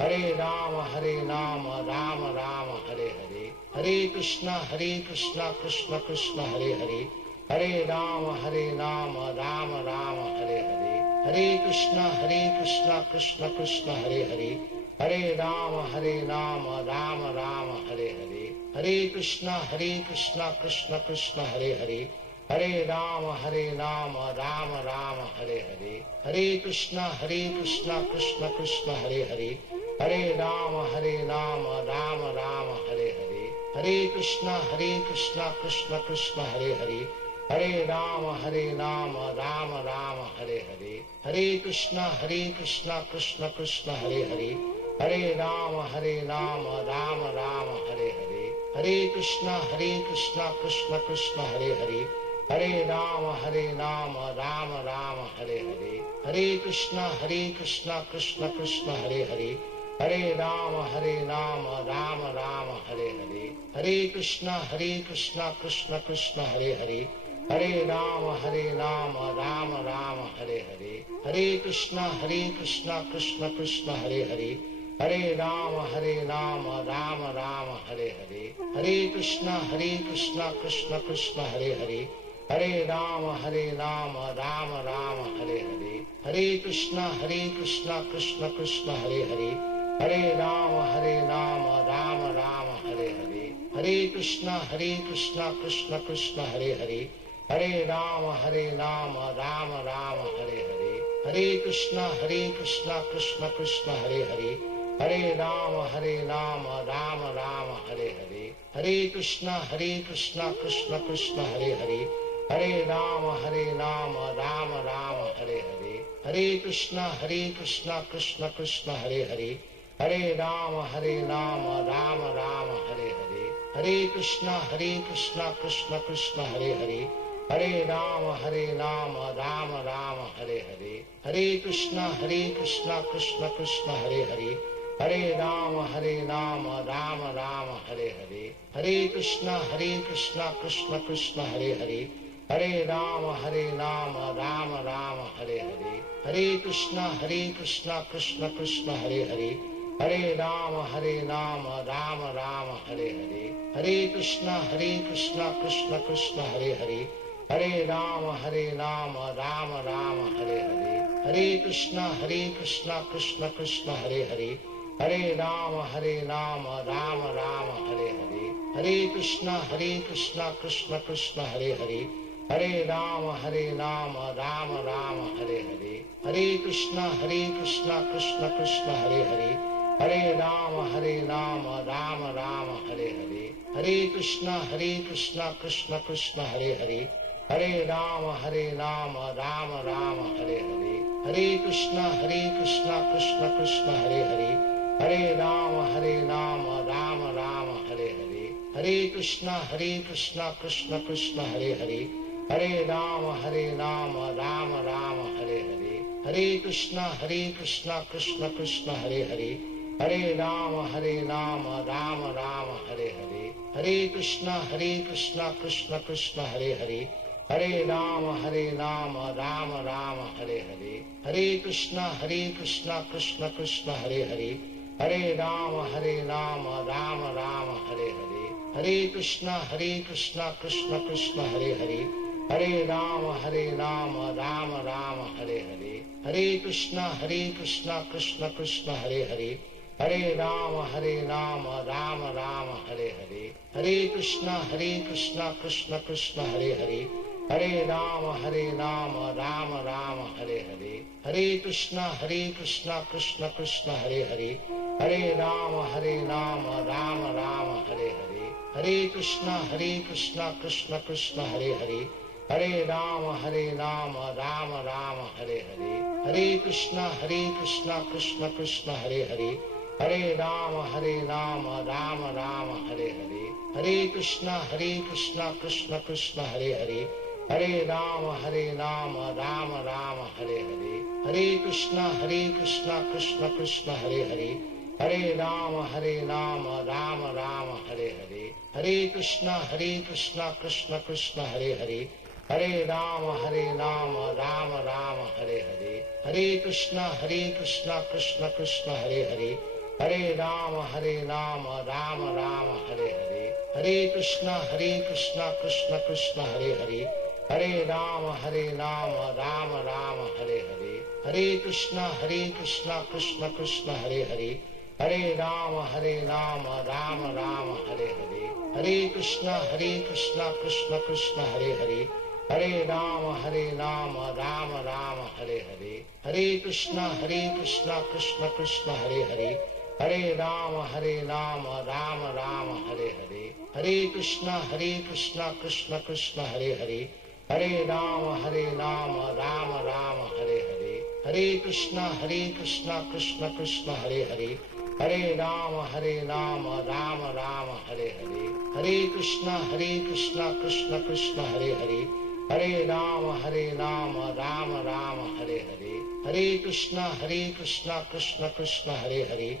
Hare Ram Ram Ram Hare Hare, Hare Krishna Krishna Krishna Hare Hare, Hare Ram Ram Ram Hare Hare, Hare Krishna Krishna Krishna Hare Hare, Hare Ram Ram Ram Hare Hare, Hare Krishna Krishna Krishna Hare Hare, Hare Ram Ram Ram Hare Hare, Hare Krishna Krishna Krishna Hare Hare, Hare Ram Ram Ram Hare Hare, Hare Krishna Krishna Krishna Hare Hare, Hare Ram Ram Ram Hare Hare, Hare Krishna Krishna Krishna Hare Hare, Hare Ram Ram Ram Hare Hare, Hare Krishna Krishna Krishna Hare Hare, Hare Ram Ram Ram Hare Hare, Hare Krishna Krishna Krishna Hare Hare, Hare Ram Ram Ram Hare Hare, Hare Krishna Krishna Krishna Hare Hare, Hare Ram Ram Ram Hare Hare, Hare Krishna Krishna Krishna Hare Hare, Hare Ram Ram Ram Hare Hare, Hare Krishna Krishna Krishna Hare Hare, Hare Ram Ram Ram Hare Hare, Hare Krishna Krishna Krishna Hare Hare, Hare Ram Ram Ram Hare Hare, Hare Krishna Krishna Krishna Hare Hare, Hare Ram Ram Ram Hare Hare, Hare Krishna Krishna Krishna Hare Hare, Hare Ram Ram Ram Hare Hare, Hare Krishna Krishna Krishna Hare Hare, Hare Ram Ram Ram Hare Hare, Hare Krishna Krishna Krishna Hare Hare, Hare Ram Ram Ram Hare Hare, Hare Krishna Krishna Krishna Hare Hare, Hare Ram Ram Ram Hare Hare, Hare Krishna Krishna Krishna Hare Hare, Hare Ram Ram Ram Hare Hare, Hare Krishna Krishna Krishna Hare Hare, Hare Ram Ram Ram Hare Hare, Hare Krishna Krishna Krishna Hare Hare, Hare Ram Ram Ram Hare Hare, Hare Krishna Krishna Krishna Hare Hare, Hare Ram Ram Ram Hare Hare, Hare Krishna Krishna Krishna Hare Hare, Hare Ram Ram Ram Hare Hare, Hare Krishna Krishna Krishna Hare Hare, Hare Ram Ram Ram Hare Hare, Hare Krishna Krishna Krishna Hare Hare, Hare Ram Ram Ram Hare Hare, Hare Krishna Krishna Krishna Hare Hare, Hare Ram Ram Ram Hare Hare, Hare Krishna Krishna Krishna Hare Hare, Hare Ram Ram Ram Hare Hare, Hare Krishna Krishna Krishna Hare Hare, Hare Ram Ram Ram Hare Hare, Hare Krishna Krishna Krishna Hare Hare, Hare Ram Ram Ram Hare Hare, Hare Krishna Krishna Krishna Hare Hare, Hare Ram Ram Ram Hare Hare, Hare Krishna Krishna Krishna Hare Hare, Hare Ram Ram Ram Hare Hare, Hare Krishna Krishna Krishna Hare Hare, Hare Ram Ram Ram Hare Hare, Hare Krishna Krishna Krishna Hare Hare, Hare Ram Ram Ram Hare Hare, Hare Krishna Krishna Krishna Hare Hare, Hare Ram Ram Ram Hare Hare, Hare Krishna Krishna Krishna Hare Hare, Hare Ram Ram Ram Hare Hare, Hare Krishna Krishna Krishna Hare Hare, Hare Ram Ram Ram Hare Hare, Hare Krishna Krishna Krishna Hare Hare, Hare Ram Ram Ram Hare Hare, Hare Krishna Krishna Krishna Hare Hare, Hare Ram Ram Ram Hare Hare, Hare Krishna Krishna Krishna Hare Hare, Hare Ram Ram Ram Hare Hare, Hare Krishna Krishna Krishna Hare Hare, Hare Ram Ram Ram Hare Hare, Hare Krishna Krishna Krishna Hare Hare, Hare Ram Ram Ram Hare Hare, Hare Krishna Krishna Krishna Hare Hare, Hare Ram Ram Ram Hare Hare, Hare Krishna Krishna Krishna Hare Hare, Hare Ram Ram Ram Hare Hare, Hare Krishna Krishna Krishna Hare Hare, Hare Ram Ram Ram Hare Hare, Hare Krishna Krishna Krishna Hare Hare, Hare Ram Ram Ram Hare Hare, Hare Krishna Krishna Krishna Hare Hare, Hare Ram Ram Ram Hare Hare, Hare Krishna Krishna Krishna Hare Hare, Hare Ram Ram Ram Hare Hare, Hare Krishna Krishna Krishna Hare Hare, Hare Ram Ram Ram Hare Hare, Hare Krishna Krishna Krishna Hare Hare, Hare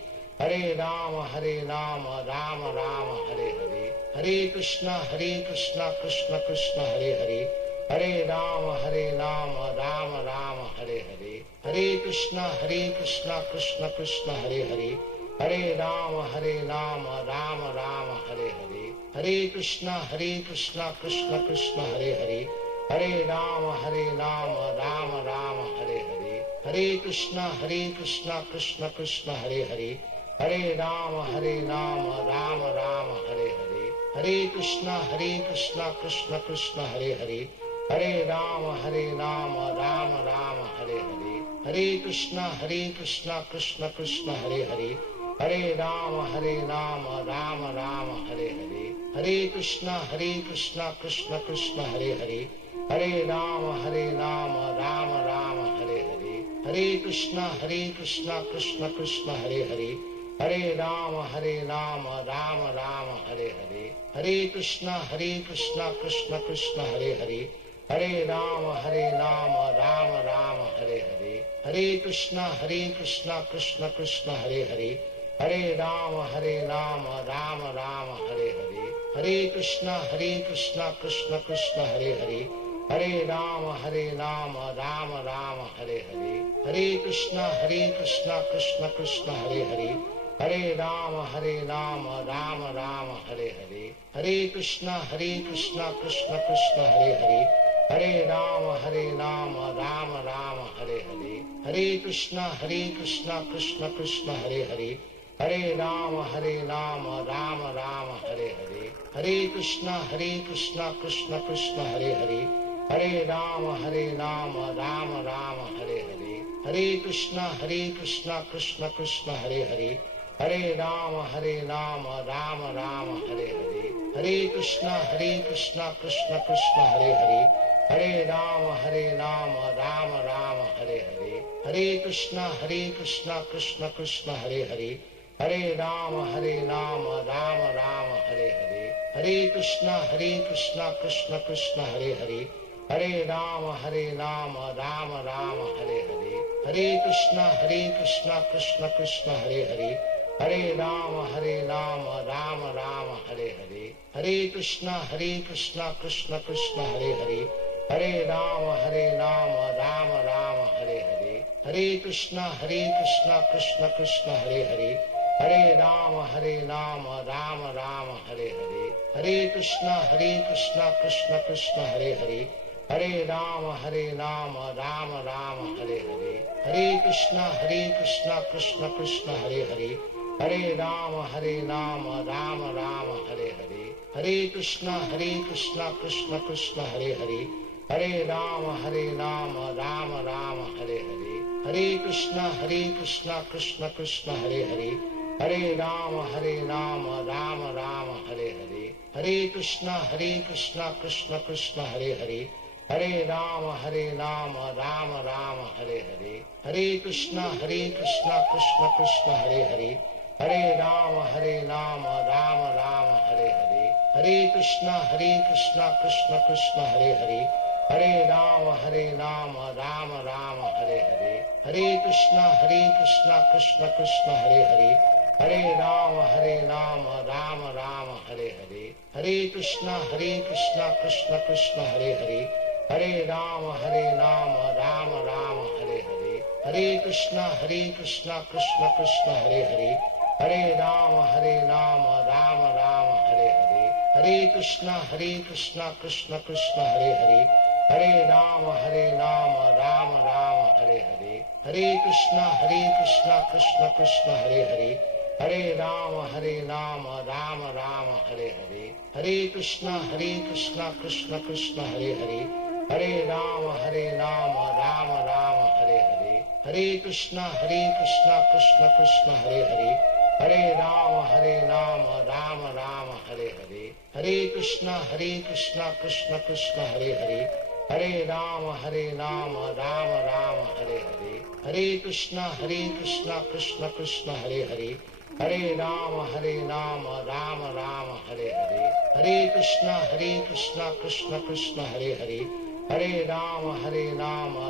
Ram Ram Ram Hare Hare, Hare Krishna Krishna Krishna Hare Hare, Hare Ram Ram Ram Hare Hare, Hare Krishna Krishna Krishna Hare Hare, Hare Ram Ram Ram Hare Hare, Hare Krishna Krishna Krishna Hare Hare, Hare Ram Ram Ram Hare Hare, Hare Krishna Krishna Krishna Hare Hare, Hare Ram Ram Ram Hare Hare, Hare Krishna Krishna Krishna Hare Hare, Hare Ram Ram Ram Hare Hare, Hare Krishna Krishna Krishna Hare Hare, Hare Ram Ram Ram Hare Hare, Hare Krishna Krishna Krishna Hare Hare, Hare Ram Ram Ram Hare Hare, Hare Krishna Krishna Krishna Hare Hare, Hare Ram Ram Ram Hare Hare, Hare Krishna Krishna Krishna Hare Hare, Hare Ram Ram Ram Hare Hare, Hare Krishna Krishna Krishna Hare Hare, Hare Ram Ram Ram Hare Hare, Hare Krishna Krishna Krishna Hare Hare, Hare Ram Ram Ram Hare Hare, Hare Krishna Krishna Krishna Hare Hare, Hare Ram Ram Ram Hare Hare, Hare Krishna Krishna Krishna Hare Hare, Hare Ram Ram Ram Hare Hare, Hare Krishna Krishna Krishna Hare Hare, Hare Ram Ram Ram Hare Hare, Hare Krishna Krishna Krishna Hare Hare, Hare Ram Ram Ram Hare Hare, Hare Krishna Krishna Krishna Hare Hare, Hare Ram Ram Ram Hare Hare, Hare Krishna Krishna Krishna Hare Hare, Hare Ram Ram Ram Hare Hare, Hare Krishna Krishna Krishna Hare Hare, Hare Ram Ram Ram Hare Hare, Hare Krishna Krishna Krishna Hare Hare, Hare Ram Ram Ram Hare Hare, Hare Krishna Krishna Krishna Hare Hare, Hare Ram Ram Ram Hare Hare, Hare Krishna Krishna Krishna Hare Hare, Hare Ram Ram Ram Hare Hare, Hare Krishna Krishna Krishna Hare Hare, Hare Ram Ram Ram Hare Hare, Hare Krishna Krishna Krishna Hare Hare, Hare Ram Ram Ram Hare Hare, Hare Krishna Krishna Krishna Hare Hare, Hare Ram Ram Ram Hare Hare, Hare Krishna Krishna Krishna Hare Hare, Hare Ram Ram Ram Hare Hare, Hare Krishna Krishna Krishna Hare Hare, Hare Ram Ram Ram Hare Hare, Hare Krishna Krishna Krishna Hare Hare, Hare Ram Ram Ram Hare Hare, Hare Krishna Krishna Krishna Hare Hare, Hare Ram Ram Ram Hare Hare, Hare Krishna Krishna Krishna Hare Hare, Hare Ram Ram Ram Hare Hare, Hare Krishna Krishna Krishna Hare Hare, Hare Ram Ram Ram Hare Hare, Hare Krishna Krishna Krishna Hare Hare, Hare Ram Ram Ram Hare Hare, Hare Krishna Krishna Krishna Hare Hare, Hare Ram Ram Ram Hare Hare, Hare Krishna Krishna Krishna Hare Hare, Hare Ram Ram Ram Hare Hare, Hare Krishna Krishna Krishna Hare Hare, Hare Ram Ram Ram Hare Hare, Hare Krishna Krishna Krishna Hare Hare, Hare Ram Ram Ram Hare Hare, Hare Krishna Krishna Krishna Hare Hare, Hare Ram Ram Ram Hare Hare, Hare Krishna Krishna Krishna Hare Hare, Hare Ram Ram Ram Hare Hare, Hare Krishna Krishna Krishna Hare Hare, Hare Ram Ram Ram Hare Hare, Hare Krishna Krishna Krishna Hare Hare, Hare Ram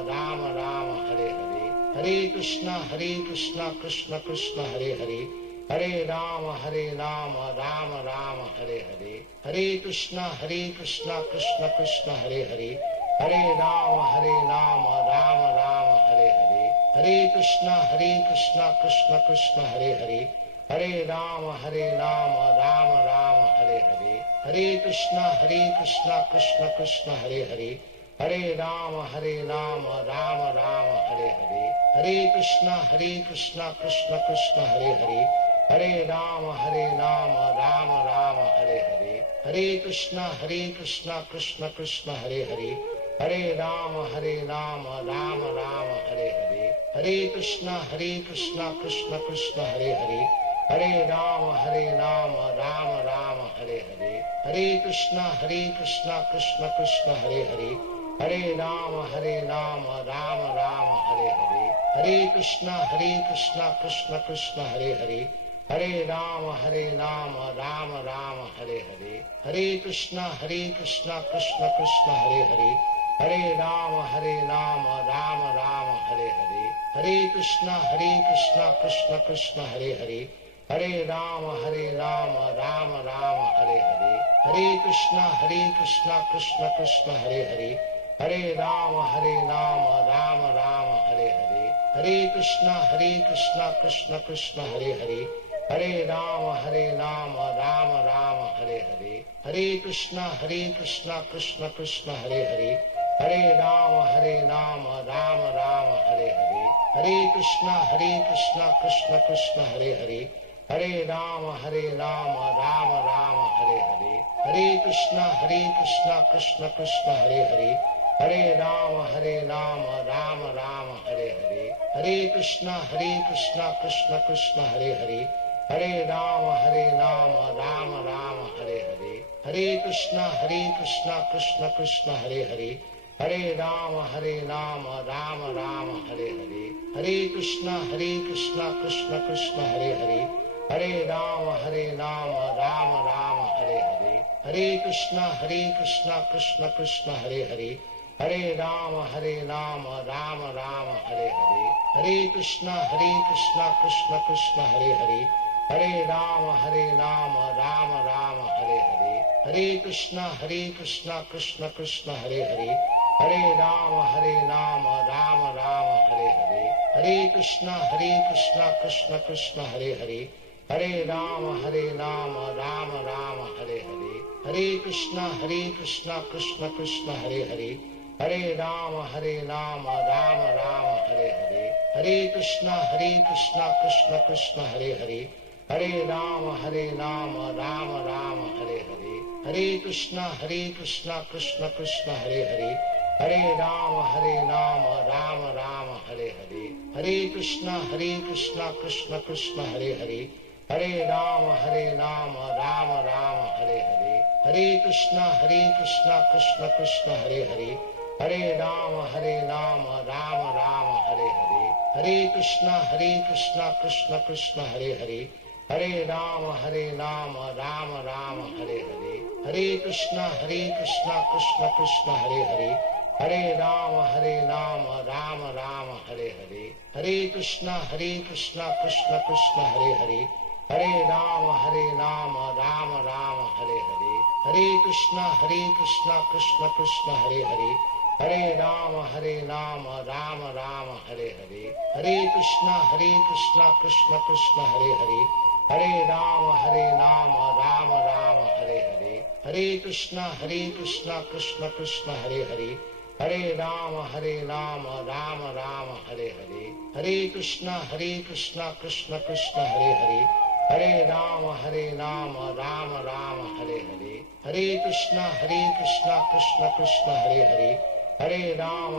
Ram Ram Hare Hare, Hare Krishna Krishna Krishna Hare Hare, Hare Ram Ram Ram Hare Hare, Hare Krishna Krishna Krishna Hare Hare, Hare Ram Ram Ram Hare Hare, Hare Krishna Krishna Krishna Hare Hare, Hare Ram Ram Ram Hare Hare, Hare Krishna Krishna Krishna Hare Hare, Hare Ram Ram Ram Hare Hare, Hare Krishna Krishna Krishna Hare Hare, Hare Ram Ram Ram Hare Hare, Hare Krishna Krishna Krishna Hare Hare, Hare Ram Ram Ram Hare Hare, Hare Krishna Krishna Krishna Hare Hare, Hare Ram Ram Ram Hare Hare, Hare Krishna Krishna Krishna Hare Hare, Hare Ram Ram Ram Hare Hare, Hare Krishna Krishna Krishna Hare Hare, Hare Ram Ram Ram Hare Hare, Hare Krishna Krishna Krishna Hare Hare, Hare Ram Ram Ram Hare Hare, Hare Krishna Krishna Krishna Hare Hare, Hare Ram Ram Ram Hare Hare, Hare Krishna Krishna Krishna Hare Hare, Hare Ram Ram Ram Hare Hare, Hare Krishna Krishna Krishna Hare Hare, Hare Ram Ram Ram Hare Hare, Hare Krishna Krishna Krishna Hare Hare, Hare Ram Ram Ram Hare Hare, Hare Krishna Krishna Krishna Hare Hare, Hare Ram Ram Ram Hare Hare, Hare Krishna Krishna Krishna Hare Hare, Hare Ram Ram Ram Hare Hare, Hare Krishna Krishna Krishna Hare Hare, Hare Ram Ram Ram Hare Hare, Hare Krishna Krishna Krishna Hare Hare, Hare Ram Ram Ram Hare Hare, Hare Krishna Krishna Krishna Hare Hare, Hare Ram Ram Ram Hare Hare, Hare Krishna Krishna Krishna Hare Hare, Hare Ram Ram Ram Hare Hare, Hare Krishna Krishna Krishna Hare Hare, Hare Ram Ram Ram Hare Hare, Hare Krishna Krishna Krishna Hare Hare, Hare Ram Ram Ram Hare Hare, Hare Krishna Krishna Krishna Hare Hare, Hare Ram Ram Ram Hare Hare, Hare Krishna Krishna Krishna Hare Hare, Hare Ram Ram Ram Hare Hare, Hare Krishna Krishna Krishna Hare Hare, Hare Ram Ram Ram Hare Hare, Hare Krishna Krishna Krishna Hare Hare, Hare Ram Ram Ram Hare Hare, Hare Krishna Krishna Krishna Hare Hare, Hare Ram Ram Ram Hare Hare, Hare Krishna Krishna Krishna Hare Hare, Hare Ram Ram Ram Hare Hare, Hare Krishna Krishna Krishna Hare Hare, Hare Ram Ram Ram Hare Hare, Hare Krishna Krishna Krishna Hare Hare, Hare Ram Ram Ram Hare Hare, Hare Krishna Krishna Krishna Hare Hare, Hare Ram Ram Ram Hare Hare, Hare Krishna Krishna Krishna Hare Hare, Hare Ram Ram Ram Hare Hare, Hare Krishna Krishna Krishna Hare Hare, Hare Ram Ram Ram Hare Hare, Hare Krishna Krishna Krishna Hare Hare, Hare Ram Ram Ram Hare Hare, Hare Krishna Krishna Krishna Hare Hare, Hare Ram Ram Ram Hare Hare, Hare Krishna Krishna Krishna Hare Hare, Hare Ram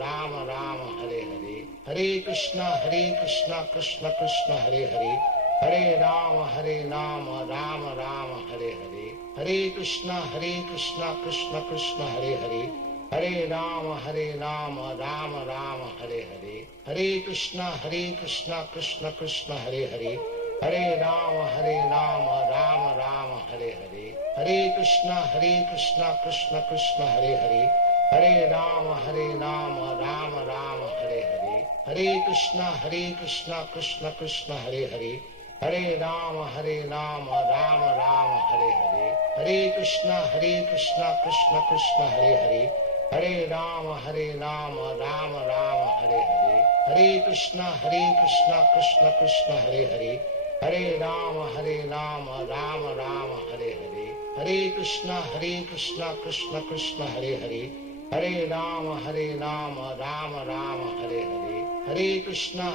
Ram Ram Hare Hare, Hare Krishna Krishna Krishna Hare Hare, Hare Ram Ram Ram Hare Hare, Hare Krishna Krishna Krishna Hare Hare, Hare Ram Ram Ram Hare Hare, Hare Krishna Krishna Krishna Hare Hare, Hare Ram Ram Ram Hare Hare, Hare Krishna Krishna Krishna Hare Hare, Hare Ram Ram Ram Hare Hare, Hare Krishna Krishna Krishna Hare Hare, Hare Ram Ram Ram Hare Hare, Hare Krishna Krishna Krishna Hare Hare, Hare Ram Ram Ram Hare Hare, Hare Krishna Krishna Krishna Hare Hare, Hare Ram Ram Ram Hare Hare, Hare Krishna Krishna Krishna Hare Hare, Hare Ram Ram Ram Hare Hare, Hare Krishna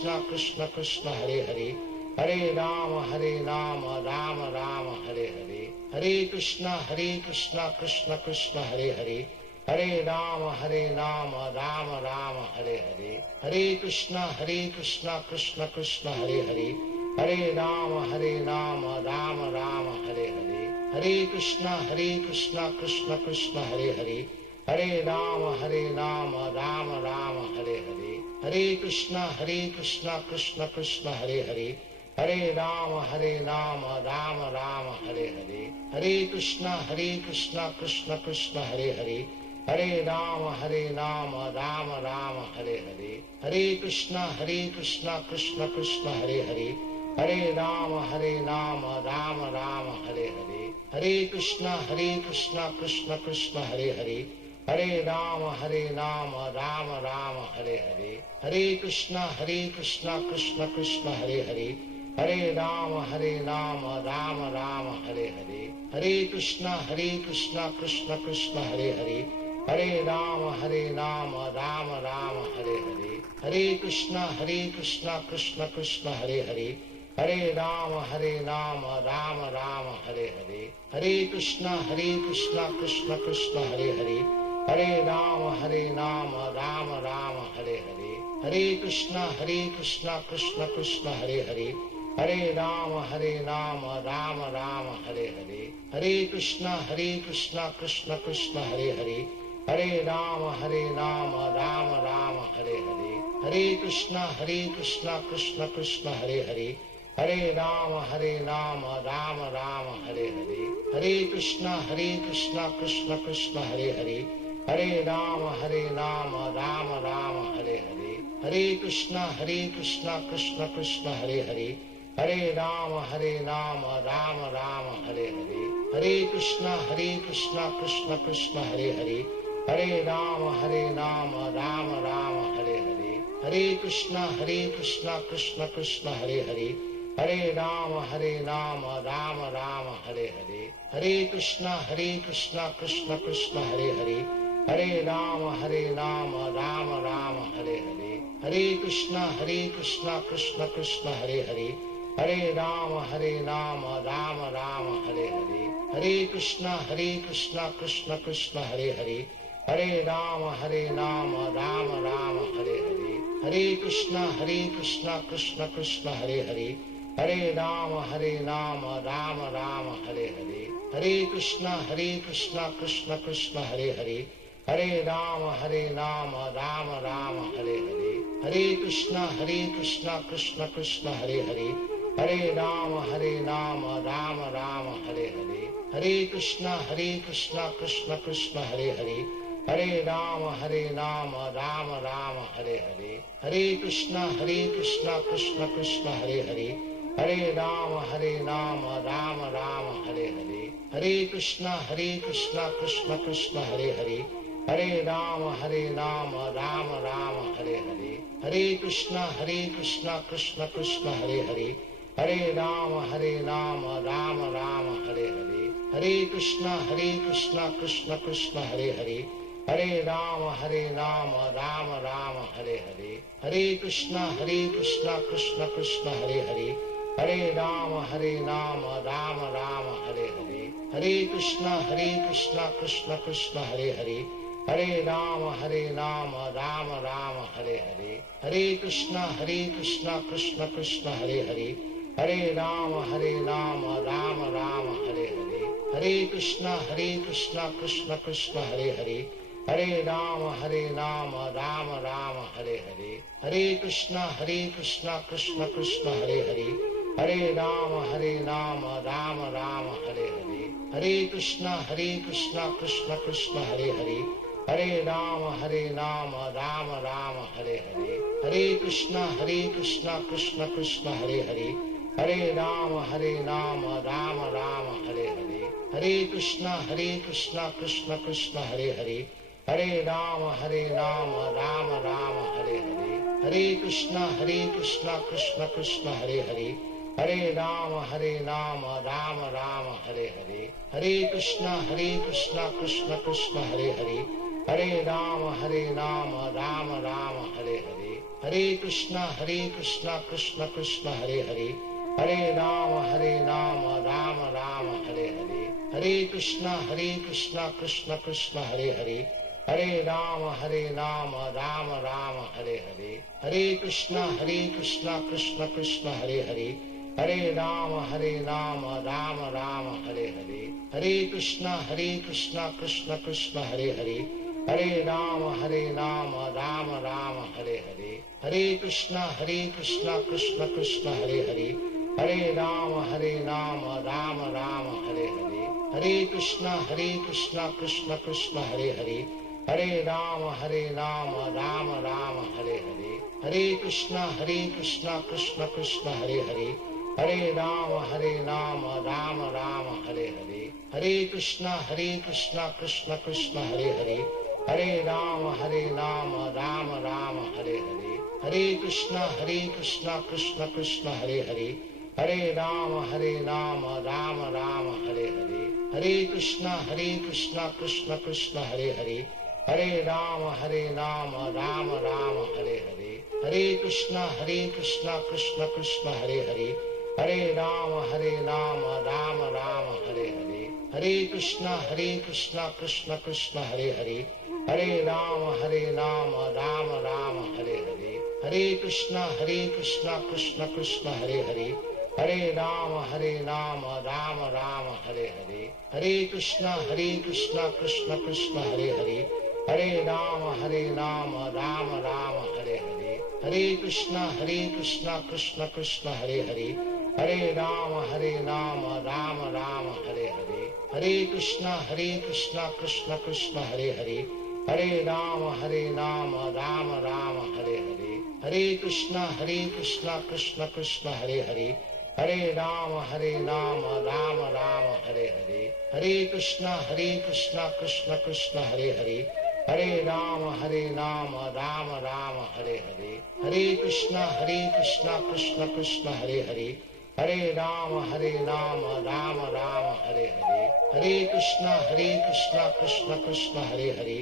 Krishna Krishna Hare Hare, Hare Ram Ram Ram Hare Hare, Hare Krishna Krishna Krishna Hare Hare, Hare Ram Ram Ram Hare Hare, Hare Krishna Krishna Krishna Hare Hare, Hare Ram Ram Ram Hare Hare, Hare Krishna Krishna Krishna Hare Hare, Hare Ram Ram Ram Hare Hare, Hare Krishna Krishna Krishna Hare Hare, Hare Ram Ram Ram Hare Hare, Hare Krishna Krishna Krishna Hare Hare, Hare Ram Ram Ram Hare Hare, Hare Krishna Krishna Krishna Hare Hare, Hare Ram Ram Ram Hare Hare, Hare Krishna Krishna Krishna Hare Hare, Hare Ram Ram Ram Hare Hare, Hare Krishna Krishna Krishna Hare Hare, Hare Ram Ram Ram Hare Hare, Hare Krishna Krishna Krishna Hare Hare, Hare Ram Ram Ram Hare Hare, Hare Krishna Krishna Krishna Hare Hare, Hare Ram Ram Ram Hare Hare, Hare Krishna Krishna Krishna Hare Hare, Hare Ram Ram Ram Hare Hare, Hare Krishna Krishna Krishna Hare Hare, Hare Ram Ram Ram Hare Hare, Hare Krishna Krishna Krishna Hare Hare, Hare Ram Ram Ram Hare Hare, Hare Krishna Krishna Krishna Hare Hare, Hare Ram Ram Ram Hare Hare, Hare Krishna Krishna Krishna Hare Hare, Hare Ram Ram Ram Hare Hare, Hare Krishna Krishna Krishna Hare Hare, Hare Ram Ram Ram Hare Hare, Hare Krishna Krishna Krishna Hare Hare, Hare Ram Ram Ram Hare Hare, Hare Krishna Krishna Krishna Hare Hare, Hare Ram Ram Ram Hare Hare, Hare Krishna Krishna Krishna Hare Hare, Hare Ram Ram Ram Hare Hare, Hare Krishna Krishna Krishna Hare Hare, Hare Ram Ram Ram Hare Hare, Hare Krishna Krishna Krishna Hare Hare, Hare Ram Ram Ram Hare Hare, Hare Krishna Krishna Krishna Hare Hare, Hare Ram Ram Ram Hare Hare, Hare Krishna Krishna Krishna Hare Hare, Hare Ram Ram Ram Hare Hare, Hare Krishna Krishna Krishna Hare Hare, Hare Ram Ram Ram Hare Hare, Hare Krishna Krishna Krishna Hare Hare, Hare Ram Ram Ram Hare Hare, Hare Krishna Krishna Krishna Hare Hare, Hare Ram Ram Ram Hare Hare, Hare Krishna Krishna Krishna Hare Hare, Hare Ram Ram Ram Hare Hare, Hare Krishna Krishna Krishna Hare Hare, Hare Ram Ram Ram Hare Hare, Hare Krishna Krishna Krishna Hare Hare, Hare Ram Ram Ram Hare Hare, Hare Krishna Krishna Krishna Hare Hare, Hare Ram Ram Ram Hare Hare, Hare Krishna Krishna Krishna Hare Hare, Hare Ram Ram Ram Hare Hare, Hare Krishna Krishna Krishna Hare Hare, Hare Ram Ram Ram Hare Hare, Hare Krishna Krishna Krishna Hare Hare, Hare Ram Ram Ram Hare Hare, Hare Krishna Krishna Krishna Hare Hare, Hare Ram Ram Ram Hare Hare, Hare Krishna Krishna Krishna Hare Hare, Hare Ram Ram Ram Hare Hare, Hare Krishna Krishna Krishna Hare Hare, Hare Ram Ram Ram Hare Hare, Hare Krishna Krishna Krishna Hare Hare, Hare Ram Ram Ram Hare Hare, Hare Krishna Krishna Krishna Hare Hare, Hare Ram Ram Ram Hare Hare, Hare Krishna Krishna Krishna Hare Hare, Hare Ram Ram Ram Hare Hare, Hare Krishna Krishna Krishna Hare Hare, Hare Ram Ram Ram Hare Hare, Hare Krishna Krishna Krishna Hare Hare, Hare Ram Ram Ram Hare Hare, Hare Krishna Krishna Krishna Hare Hare, Hare Ram Ram Ram Hare Hare, Hare Krishna Krishna Krishna Hare Hare, Hare Ram Ram Ram Hare Hare, Hare Krishna Krishna Krishna Hare Hare, Hare Ram Ram Ram Hare Hare, Hare Krishna Krishna Krishna Hare Hare, Hare Ram Ram Ram Hare Hare, Hare Krishna Krishna Krishna Hare Hare, Hare Ram Ram Ram Hare Hare, Hare Krishna Krishna Krishna Hare Hare, Hare Ram Ram Ram Hare Hare, Hare Krishna Krishna Krishna Hare Hare, Hare Ram Ram Ram Hare Hare, Hare Krishna Krishna Krishna Hare Hare, Hare Ram Ram Ram Hare Hare, Hare Krishna Krishna Krishna Hare Hare, Hare Ram Ram Ram Hare Hare, Hare Krishna Krishna Krishna Hare Hare, Hare Ram Ram Ram Hare Hare, Hare Krishna Krishna Krishna Hare Hare, Hare Ram Ram Ram Hare Hare, Hare Krishna Krishna Krishna Hare Hare, Hare Ram Ram Ram Hare Hare, Hare Krishna Krishna Krishna Hare Hare, Hare Ram Ram Ram Hare Hare, Hare Krishna Krishna Krishna Hare Hare, Hare Ram Ram Ram Hare Hare, Hare Krishna Krishna Krishna Hare Hare, Hare Ram Ram Ram Hare Hare, Hare Krishna Krishna Krishna Hare Hare, Hare Ram Ram Ram Hare Hare, Hare Krishna Krishna Krishna Hare Hare, Hare Ram Ram Ram Hare Hare, Hare Krishna Krishna Krishna Hare Hare,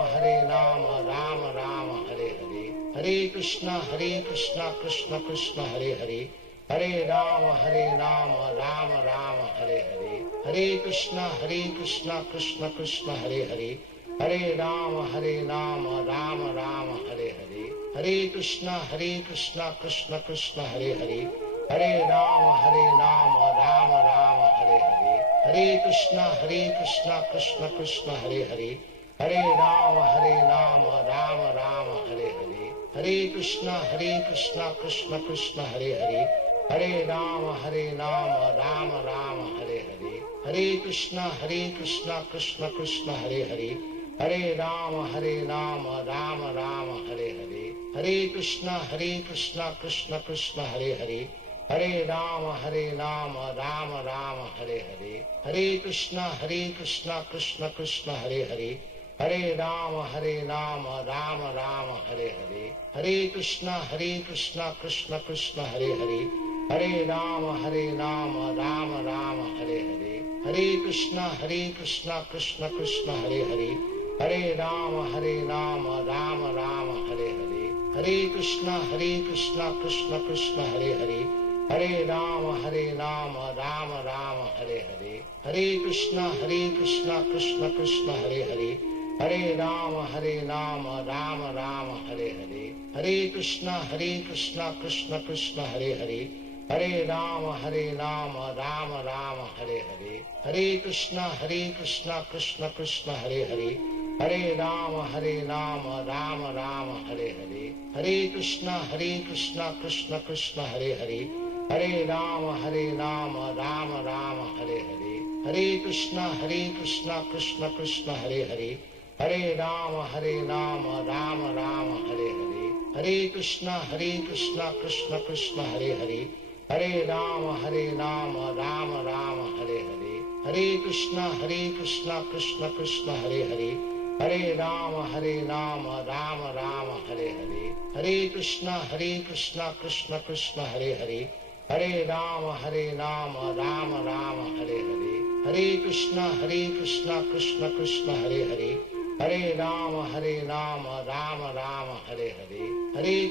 Hare Ram Ram Ram Hare Hare, Hare Krishna Krishna Krishna Hare Hare, Hare Ram Ram Ram Hare Hare, Hare Krishna Krishna Krishna Hare Hare, Hare Ram Ram Ram Hare Hare, Hare Krishna Krishna Krishna Hare Hare, Hare Ram Ram Ram Hare Hare, Hare Krishna Krishna Krishna Hare Hare, Hare Ram Ram Ram Hare Hare, Hare Krishna Krishna Krishna Hare Hare, Hare Ram Ram Ram Hare Hare, Hare Krishna Krishna Krishna Hare Hare, Hare Ram Ram Ram Hare Hare, Hare Krishna Krishna Krishna Hare Hare, Hare Ram Ram Ram Hare Hare, Hare Krishna Krishna Krishna Hare Hare, Hare Ram Ram Ram Hare Hare, Hare Krishna Krishna Krishna Hare Hare, Hare Ram Ram Ram Hare Hare, Hare Krishna Krishna Krishna Hare Hare, Hare Ram Ram Ram Hare Hare, Hare Krishna Krishna Krishna Hare Hare, Hare Ram Ram Ram Hare Hare, Hare Krishna Krishna Krishna Hare Hare, Hare Ram Ram Ram Hare Hare, Hare Krishna Krishna Krishna Hare Hare, Hare Ram Ram Ram Hare Hare, Hare Krishna Krishna Krishna Hare Hare, Hare Ram Ram Ram Hare Hare, Hare Krishna Krishna Krishna Hare Hare, Hare Ram Ram Ram Hare Hare, Hare Krishna Krishna Krishna Hare Hare, Hare Ram Ram Ram Hare Hare, Hare Krishna Krishna Krishna Hare Hare, Hare Ram Ram Ram Hare Hare, Hare Krishna Krishna Krishna Hare Hare, Hare Ram Ram Ram Hare Hare, Hare Krishna Krishna Krishna Hare Hare, Hare Ram Ram Ram Hare Hare, Hare Krishna Krishna Krishna Hare Hare, Hare Ram Ram Ram Hare Hare, Hare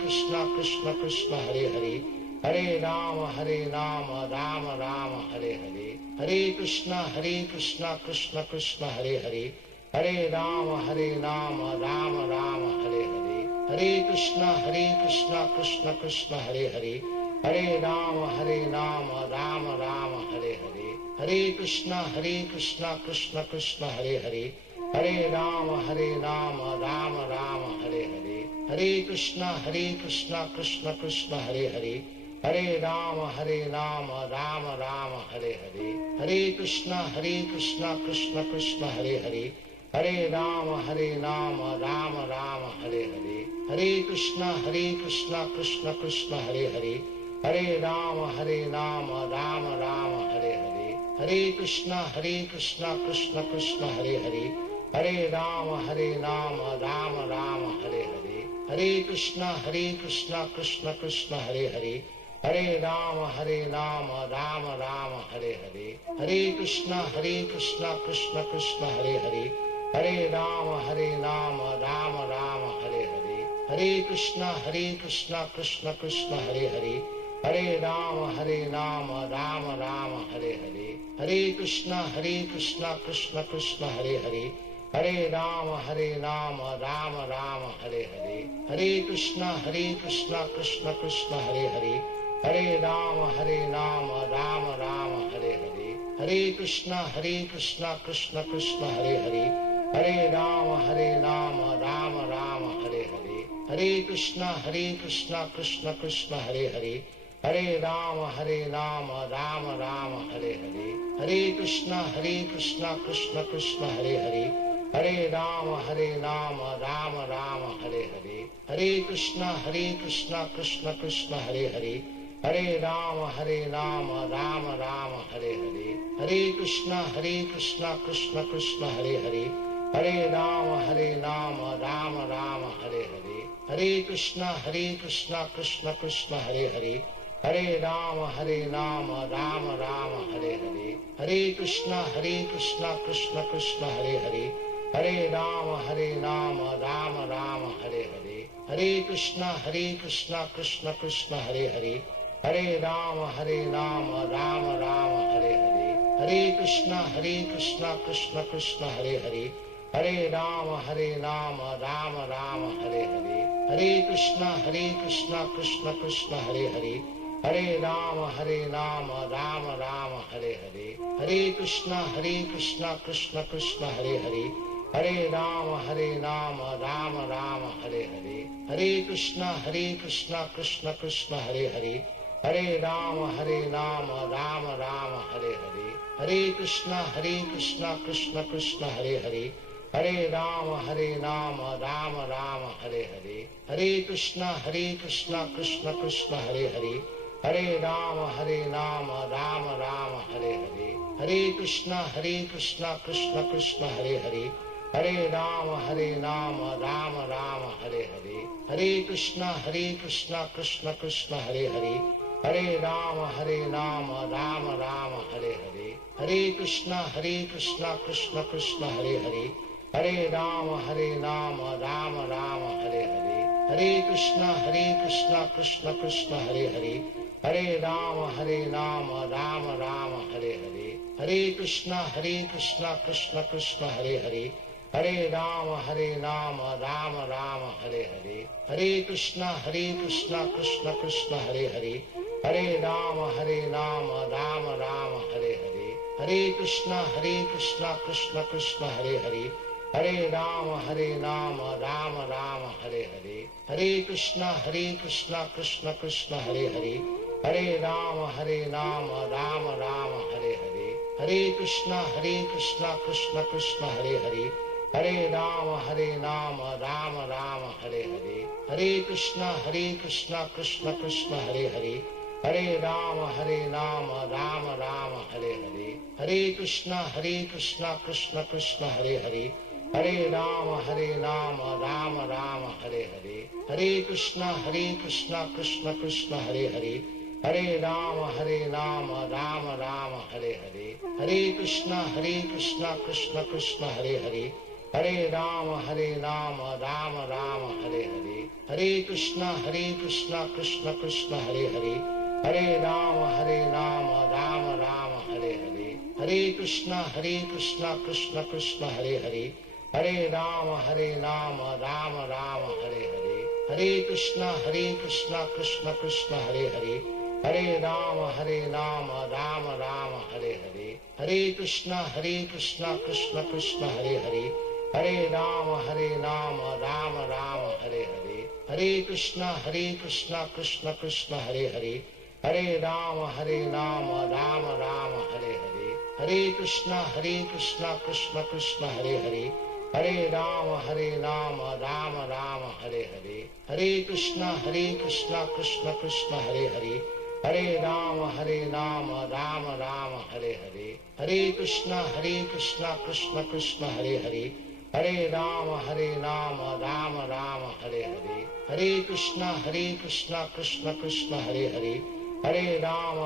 Krishna Krishna Krishna Hare Hare, Hare Ram Ram Ram Hare Hare, Hare Krishna Krishna Krishna Hare Hare, Hare Ram Ram Ram Hare Hare, Hare Krishna Krishna Krishna Hare Hare, Hare Ram Ram Ram Hare Hare, Hare Krishna Krishna Krishna Hare Hare, Hare Ram Ram Ram Hare Hare, Hare Krishna Krishna Krishna Hare Hare, Hare Ram Ram Ram Hare Hare, Hare Krishna Krishna Krishna Hare Hare, Hare Ram Ram Ram Hare Hare, Hare Krishna Krishna Krishna Hare Hare, Hare Ram Ram Ram Hare Hare, Hare Krishna Krishna Krishna Hare Hare, Hare Ram Ram Ram Hare Hare, Hare Krishna Krishna Krishna Hare Hare, Hare Ram Ram Ram Hare Hare, Hare Krishna Krishna Krishna Hare Hare, Hare Ram Ram Ram Hare Hare, Hare Krishna Krishna Krishna Hare Hare, Hare Ram Ram Ram Hare Hare, Hare Krishna Krishna Krishna Hare Hare, Hare Ram Ram Ram Hare Hare, Hare Krishna Krishna Krishna Hare Hare, Hare Ram Ram Ram Hare Hare, Hare Krishna Krishna Krishna Hare Hare, Hare Ram Ram Ram Hare Hare, Hare Krishna Krishna Krishna Hare Hare, Hare Ram Ram Ram Hare Hare, Hare Krishna Krishna Krishna Hare Hare, Hare Ram Ram Ram Hare Hare, Hare Krishna Krishna Krishna Hare Hare, Hare Ram Ram Ram Hare Hare, Hare Krishna Krishna Krishna Hare Hare, Hare Ram Ram Ram Hare Hare, Hare Krishna Krishna Krishna Hare Hare, Hare Ram Ram Ram Hare Hare, Hare Krishna Krishna Krishna Hare Hare, Hare Ram Ram Ram Hare Hare, Hare Krishna Krishna Krishna Hare Hare, Hare Ram Ram Ram Hare Hare, Hare Krishna Krishna Krishna Hare Hare, Hare Ram Ram Ram Hare Hare, Hare Krishna Krishna Krishna Hare Hare, Hare Ram Ram Ram Hare Hare, Hare Krishna Krishna Krishna Hare Hare, Hare Ram Ram Ram Hare Hare, Hare Krishna Krishna Krishna Hare Hare, Hare Ram Ram Ram Hare Hare, Hare Krishna Krishna Krishna Hare Hare, Hare Ram Ram Ram Hare Hare, Hare Krishna Krishna Krishna Hare Hare, Hare Ram Ram Ram Hare Hare, Hare Krishna Krishna Krishna Hare Hare, Hare Ram Ram Ram Hare Hare, Hare Krishna Krishna Krishna Hare Hare, Hare Ram Ram Ram Hare Hare, Hare Krishna Krishna Krishna Hare Hare, Hare Ram Ram Ram Hare Hare, Hare Krishna Krishna Krishna Hare Hare, Hare Ram Ram Ram Hare Hare, Hare Krishna Krishna Krishna Hare Hare, Hare Ram Ram Ram Hare Hare, Hare Krishna Krishna Krishna Hare Hare, Hare Ram Ram Ram Hare Hare, Hare Krishna Krishna Krishna Hare Hare, Hare Ram Ram Ram Hare Hare, Hare Krishna Krishna Krishna Hare Hare, Hare Ram Ram Ram Hare Hare, Hare Krishna Krishna Krishna Hare Hare, Hare Ram Ram Ram Hare Hare, Hare Krishna Krishna Krishna Hare Hare, Hare Ram Ram Ram Hare Hare, Hare Krishna Krishna Krishna Hare Hare, Hare Ram Ram Ram Hare Hare, Hare Krishna Krishna Krishna Hare Hare, Hare Ram Ram Ram Hare Hare, Hare Krishna Krishna Krishna Hare Hare, Hare Ram Ram Ram Hare Hare, Hare Krishna Krishna Krishna Hare Hare, Hare Ram Ram Ram Hare Hare, Hare Krishna Krishna Krishna Hare Hare, Hare Ram Ram Ram Hare Hare, Hare Krishna Krishna Krishna Hare Hare, Hare Ram Ram Ram Hare Hare, Hare Krishna Krishna Krishna Hare Hare, Hare Ram Ram Ram Hare Hare, Hare Krishna Krishna Krishna Hare Hare, Hare Ram Ram Ram Hare Hare, Hare Krishna Krishna Krishna Hare Hare, Hare Ram Ram Ram Hare Hare, Hare Krishna Krishna Krishna Hare Hare, Hare Ram Ram Ram Hare Hare, Hare Krishna Krishna Krishna Hare Hare, Hare Ram Ram Ram Hare Hare, Hare Krishna Krishna Krishna Hare Hare, Hare Ram Ram Ram Hare Hare, Hare Krishna Krishna Krishna Hare Hare, Hare Ram Ram Ram Hare Hare, Hare Krishna Krishna Krishna Hare Hare, Hare Ram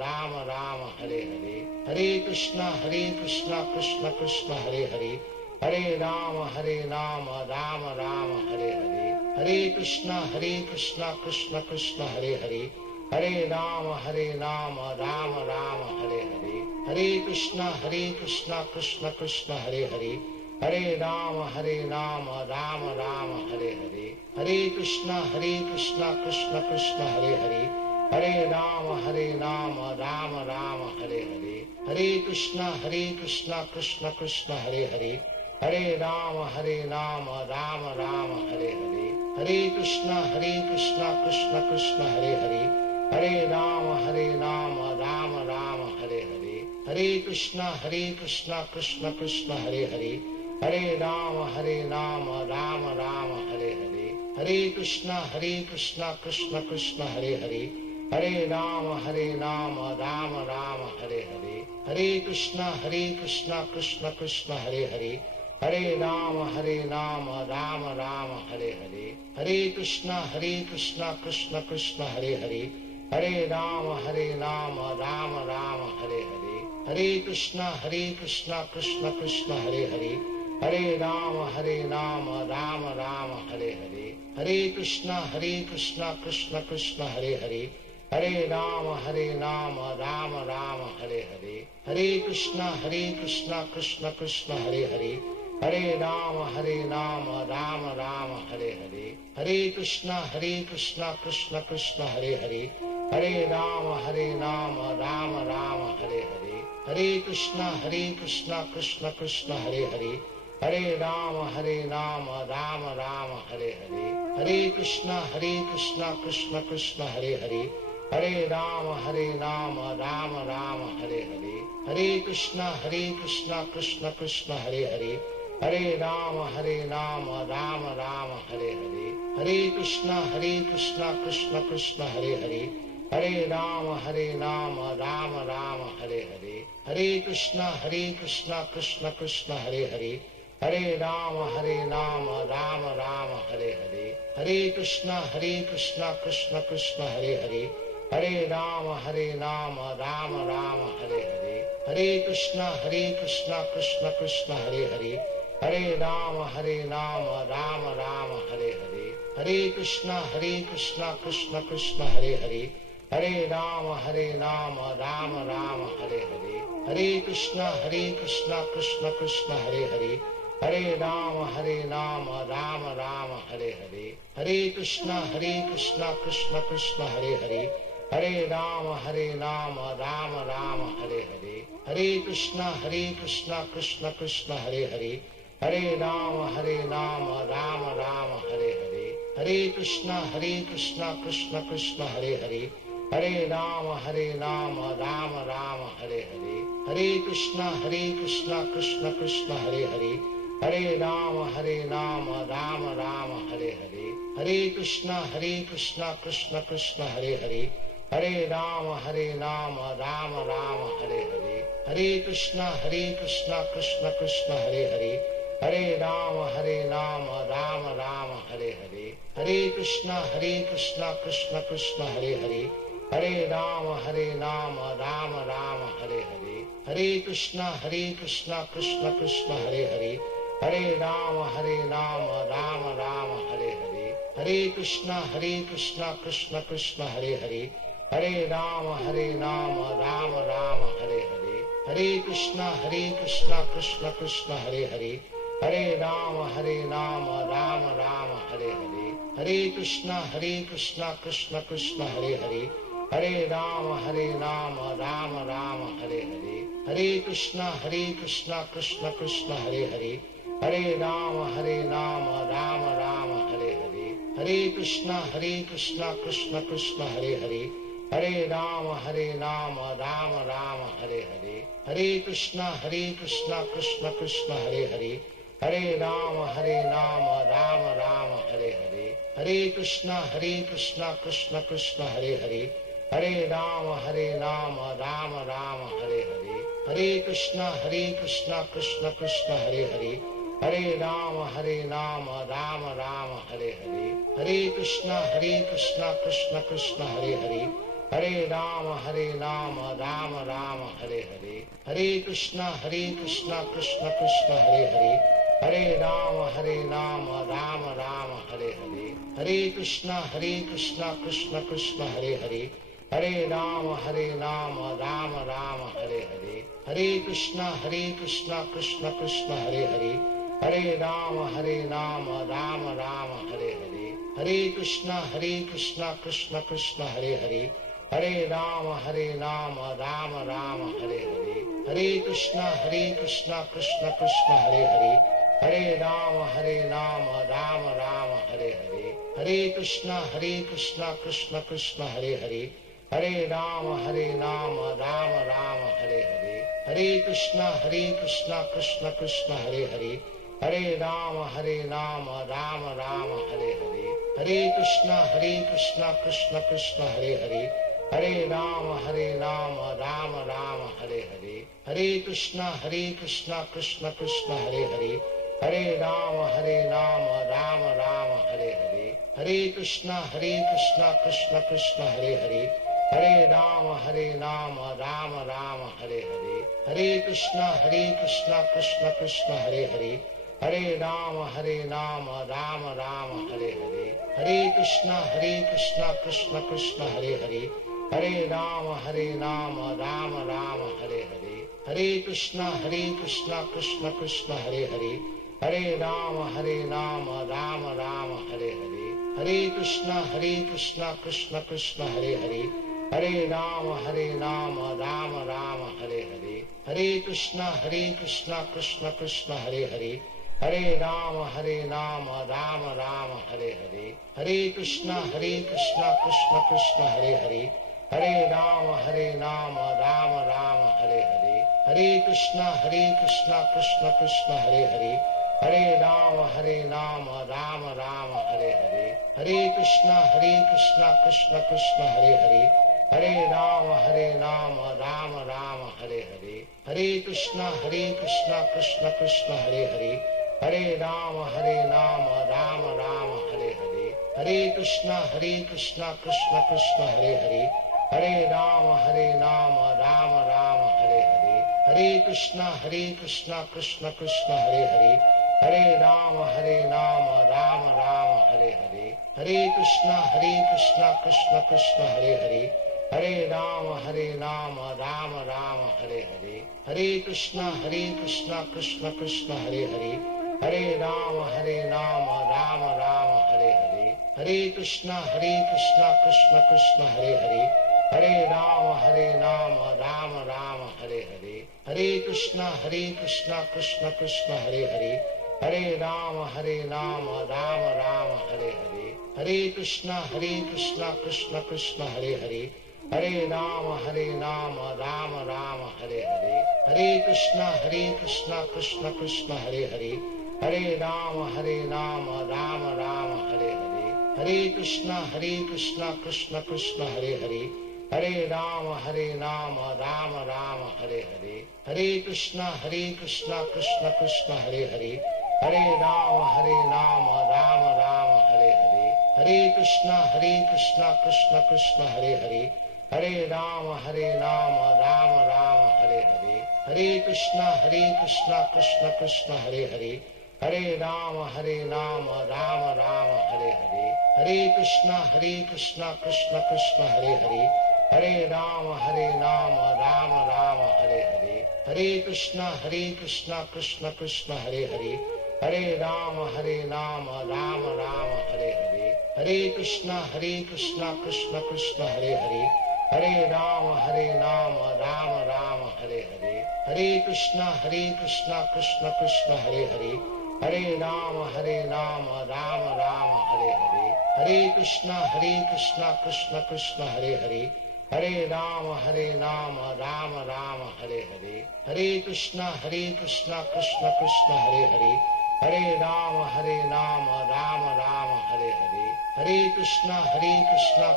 Ram Ram Hare Hare, Hare Krishna Krishna Krishna Hare Hare, Hare Ram Ram Ram Hare Hare, Hare Krishna Krishna Krishna Hare Hare, Hare Ram Ram Ram Hare Hare, Hare Krishna Krishna Krishna Hare Hare, Hare Ram Ram Ram Hare Hare, Hare Krishna Krishna Krishna Hare Hare, Hare Ram Ram Ram Hare Hare, Hare Krishna Krishna Krishna Hare Hare, Hare Ram Ram Ram Hare Hare, Hare Krishna Krishna Krishna Hare Hare, Hare Ram Ram Ram Hare Hare, Hare Krishna Krishna Krishna Hare Hare, Hare Ram Ram Ram Hare Hare, Hare Krishna Krishna Krishna Hare Hare, Hare Ram Ram Ram Hare Hare, Hare Krishna Krishna Krishna Hare Hare, Hare Ram Ram Ram Hare Hare, Hare Krishna Krishna Krishna Hare Hare, Hare Ram Ram Ram Hare Hare, Hare Krishna Krishna Krishna Hare Hare, Hare Ram Ram Ram Hare Hare, Hare Krishna Krishna Krishna Hare Hare, Hare Ram Ram Ram Hare Hare, Hare Krishna Krishna Krishna Hare Hare, Hare Ram Ram Ram Hare Hare, Hare Krishna Krishna Krishna Hare Hare, Hare Ram Ram Ram Hare Hare, Hare Krishna Krishna Krishna Hare Hare, Hare Ram Ram Ram Hare Hare, Hare Krishna Krishna Krishna Hare Hare, Hare Ram Ram Ram Hare Hare, Hare Krishna Krishna Krishna Hare Hare, Hare Ram Ram Ram Hare Hare, Hare Krishna Krishna Krishna Hare Hare, Hare Ram Ram Ram Hare Hare, Hare Krishna Krishna Krishna Hare Hare, Hare Ram Ram Ram Hare Hare, Hare Krishna Krishna Krishna Hare Hare, Hare Ram Ram Ram Hare Hare, Hare Krishna Krishna Krishna Hare Hare, Hare Ram Ram Ram Hare Hare, Hare Krishna Krishna Krishna Hare Hare, Hare Ram Ram Ram Hare Hare, Hare Krishna Krishna Krishna Hare Hare, Hare Ram Ram Ram Hare Hare, Hare Krishna Krishna Krishna Hare Hare, Hare Ram Ram Ram Hare Hare, Hare Krishna Krishna Krishna Hare Hare, Hare Ram Ram Ram Hare Hare, Hare Krishna Krishna Krishna Hare Hare, Hare Ram Ram Ram Hare Hare, Hare Krishna Krishna Krishna Hare Hare, Hare Ram Ram Ram Hare Hare, Hare Krishna Krishna Krishna Hare Hare, Hare Ram Ram Ram Hare Hare, Hare Krishna Krishna Krishna Hare Hare, Hare Ram Ram Ram Hare Hare, Hare Krishna Krishna Krishna Hare Hare, Hare Ram Ram Ram Hare Hare, Hare Krishna Krishna Krishna Hare Hare, Hare Ram Ram Ram Hare Hare, Hare Krishna Krishna Krishna Hare Hare, Hare Ram Ram Ram Hare Hare, Hare Krishna Krishna Krishna Hare Hare, Hare Ram Ram Ram Hare Hare, Hare Krishna Krishna Krishna Hare Hare, Hare Ram Ram Ram Hare Hare, Hare Krishna Krishna Krishna Hare Hare, Hare Ram Ram Ram Hare Hare, Hare Krishna Krishna Krishna Hare Hare, Hare Ram Ram Ram Hare Hare, Hare Krishna Krishna Krishna Hare Hare, Hare Ram Ram Ram Hare Hare, Hare Krishna Krishna Krishna Hare Hare, Hare Ram Ram Ram Hare Hare, Hare Krishna Krishna Krishna Hare Hare, Hare Ram Ram Ram Hare Hare, Hare Krishna Krishna Krishna Hare Hare, Hare Ram Ram Ram Hare Hare, Hare Krishna Krishna Krishna Hare Hare, Hare Ram Ram Ram Hare Hare, Hare Krishna Krishna Krishna Hare Hare, Hare Ram Ram Ram Hare Hare, Hare Krishna Krishna Krishna Hare Hare, Hare Ram Ram Ram Hare Hare, Hare Krishna Krishna Krishna Hare Hare, Hare Ram Ram Ram Hare Hare, Hare Krishna Krishna Krishna Hare Hare, Hare Ram Ram Ram Hare Hare, Hare Krishna Krishna Krishna Hare Hare, Hare Ram Ram Ram Hare Hare, Hare Krishna Krishna Krishna Hare Hare, Hare Ram Ram Ram Hare Hare, Hare Krishna Krishna Krishna Hare Hare, Hare Ram Ram Ram Hare Hare, Hare Krishna Krishna Krishna Hare Hare, Hare Ram Ram Ram Hare Hare, Hare Krishna Krishna Krishna Hare Hare, Hare Ram Ram Ram Hare Hare, Hare Krishna Krishna Krishna Hare Hare, Hare Ram Ram Ram Hare Hare, Hare Krishna Krishna Krishna Hare Hare, Hare Ram Ram Ram Hare Hare, Hare Krishna Krishna Krishna Hare Hare, Hare Ram Ram Ram Hare Hare, Hare Krishna Krishna Krishna Hare Hare, Hare Ram Ram Ram Hare Hare, Hare Krishna Krishna Krishna Hare Hare, Hare Ram Ram Ram Hare Hare, Hare Krishna Krishna Krishna Hare Hare, Hare Ram Ram Ram Hare Hare, Hare Krishna Krishna Krishna Hare Hare, Hare Ram Ram Ram Hare Hare, Hare Krishna Krishna Krishna Hare Hare, Hare Ram Ram Ram Hare Hare, Hare Krishna Krishna Krishna Hare Hare, Hare Ram Ram Ram Hare Hare, Hare Krishna Krishna Krishna Hare Hare, Hare Ram Ram Ram Hare Hare, Hare Krishna Krishna Krishna Hare Hare, Hare Ram Ram Ram Hare Hare, Hare Krishna Krishna Krishna Hare Hare, Hare Ram Ram Ram Hare Hare, Hare Krishna Krishna Krishna Hare Hare, Hare Ram Ram Ram Hare Hare, Hare Krishna Krishna Krishna Hare Hare, Hare Ram Ram Ram Hare Hare, Hare Krishna Krishna Krishna Hare Hare, Hare Ram Ram Ram Hare Hare, Hare Krishna Krishna Krishna Hare Hare, Hare Ram Ram Ram Hare Hare, Hare Krishna Krishna Krishna Hare Hare, Hare Ram Ram Ram Hare Hare, Hare Krishna Krishna Krishna Hare Hare, Hare Ram Ram Ram Hare Hare, Hare Krishna Krishna Krishna Hare Hare, Hare Ram Ram Ram Hare Hare, Hare Krishna Krishna Krishna Hare Hare, Hare Ram Ram Ram Hare Hare, Hare Krishna Krishna Krishna Hare Hare, Hare Ram Ram Ram Hare Hare, Hare Krishna Krishna Krishna Hare Hare, Hare Ram Ram Ram Hare Hare, Hare Krishna Krishna Krishna Hare Hare, Hare Ram Ram Ram Hare Hare, Hare Krishna Krishna Krishna Hare Hare, Hare Ram Ram Ram Hare Hare, Hare Krishna Krishna Krishna Hare Hare, Hare Ram Ram Ram Hare Hare, Hare Krishna Krishna Krishna Hare Hare, Hare Ram Ram Ram Hare Hare, Hare Krishna Krishna Krishna Hare Hare, Hare Ram Ram Ram Hare Hare, Hare Krishna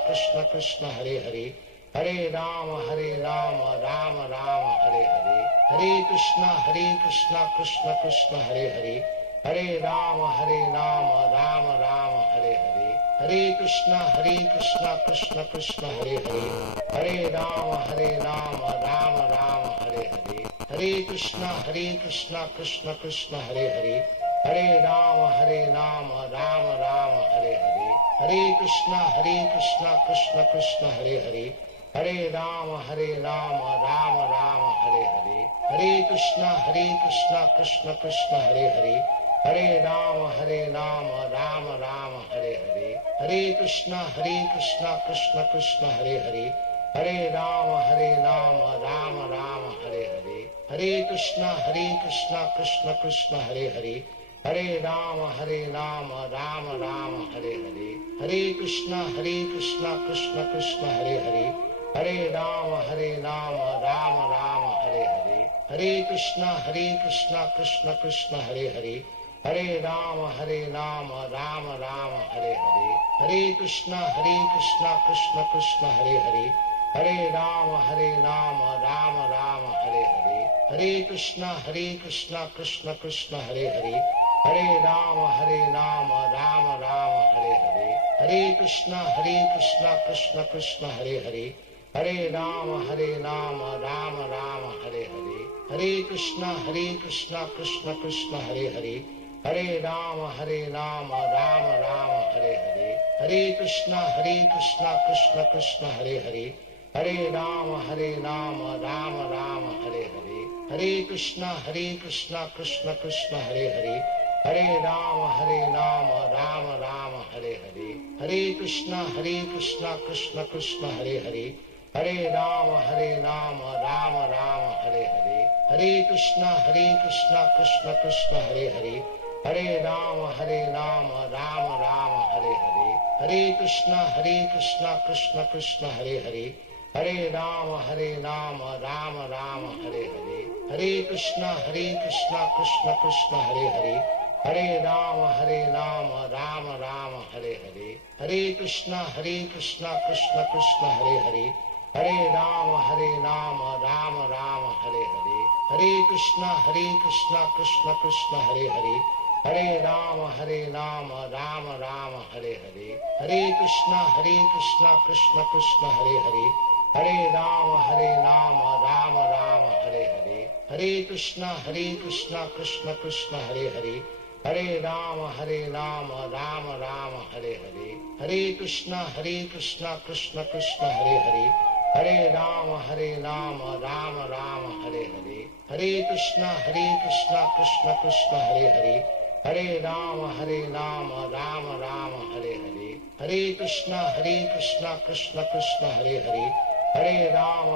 Krishna Krishna Hare Hare, Hare Ram Ram Ram Hare Hare, Hare Krishna Krishna Krishna Hare Hare, Hare Ram Ram Ram Hare Hare, Hare Krishna Krishna Krishna Hare Hare, Hare Ram Ram Ram Hare Hare, Hare Krishna Krishna Krishna Hare Hare, Hare Ram Ram Ram Hare Hare, Hare Krishna Krishna Krishna Hare Hare, Hare Ram Ram Ram Hare Hare, Hare Krishna Krishna Krishna Hare Hare, Hare Ram Ram Ram Hare Hare, Hare Krishna Krishna Krishna Hare Hare, Hare Ram Ram Ram Hare Hare, Hare Krishna Krishna Krishna Hare Hare, Hare Ram Ram Ram Hare Hare, Hare Krishna Krishna Krishna Hare Hare, Hare Ram Ram Ram Hare Hare, Hare Krishna Krishna Krishna Hare Hare, Hare Ram Ram Ram Hare Hare, Hare Krishna Krishna Krishna Hare Hare, Hare Ram Ram Ram Hare Hare, Hare Krishna Krishna Krishna Hare Hare, Hare Ram Ram Ram Hare Hare, Hare Krishna Krishna Krishna Hare Hare, Hare Ram Ram Ram Hare Hare, Hare Krishna Krishna Krishna Hare Hare, Hare Ram Ram Ram Hare Hare, Hare Krishna Krishna Krishna Hare Hare, Hare Ram Ram Ram Hare Hare, Hare Krishna Krishna Krishna Hare Hare, Hare Ram Ram Ram Hare Hare, Hare Krishna Krishna Krishna Hare Hare, Hare Ram Ram Ram Hare Hare, Hare Krishna Krishna Krishna Hare Hare, Hare Ram Ram Ram Hare Hare, Hare Krishna Krishna Krishna Hare Hare, Hare Ram Ram Ram Hare Hare, Hare Krishna Krishna Krishna Hare Hare, Hare Ram Ram Ram Hare Hare, Hare Krishna Krishna Krishna Hare Hare, Hare Ram Ram Ram Hare Hare, Hare Krishna Krishna Krishna Hare Hare, Hare Ram Ram Ram Hare Hare, Hare Krishna Krishna Krishna Hare Hare, Hare Ram Ram Ram Hare Hare, Hare Krishna Krishna Krishna Hare Hare, Hare Ram Ram Ram Hare Hare, Hare Krishna Krishna Krishna Hare Hare, Hare Ram